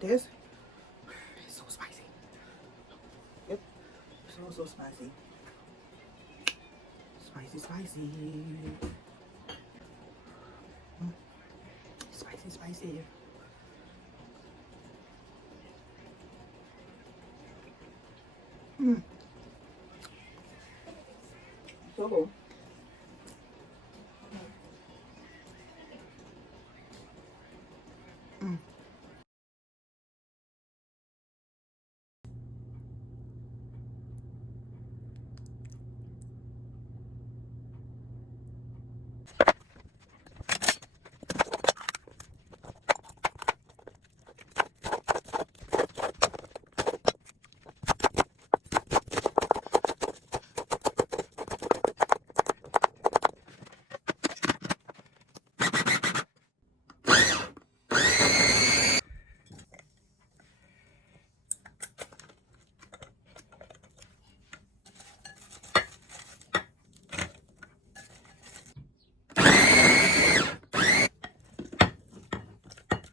This is so spicy. Yep, so spicy. Spicy. Spicy. So good.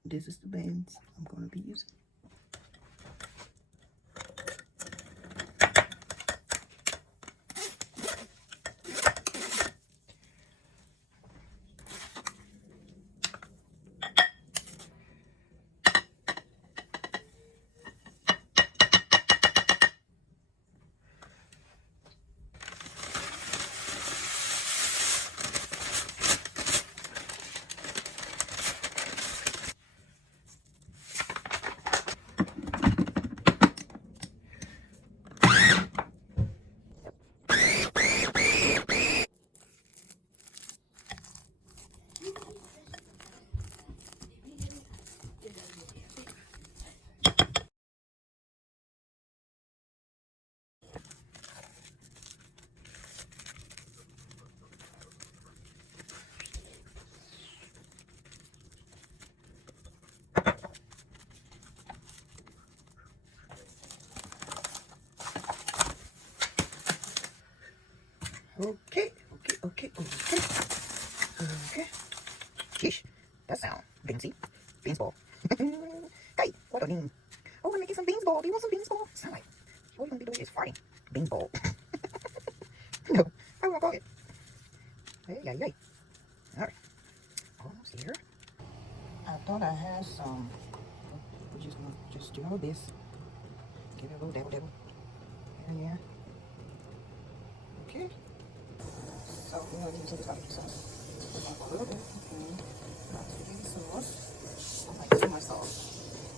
This is the beans I'm going to be using. Okay. Sheesh, that sound beansy. Beans ball. Hey, what do you mean? Oh, we're making some beans ball. Do you want some beans ball? Sound like what we're gonna be doing is farting. Beans ball. No, I won't call it. Hey. Alright. Almost here. I thought I had some. We're just gonna just do all this. Give it a little dabble. Yeah. Okay. So we're gonna use some tomato sauce. A little bit. Not too big sauce. I like too much sauce.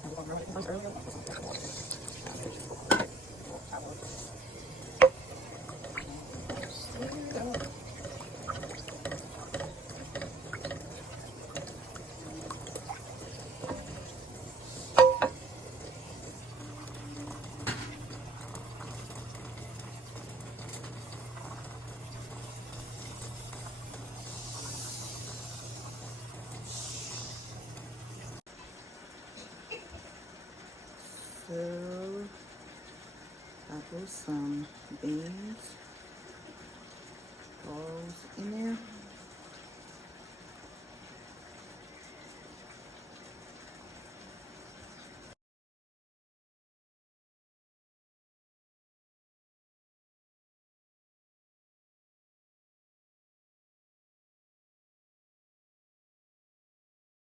I'm gonna run it first earlier. I'll put some hot water. Hot water. Stir it up. So I put some beans balls in there.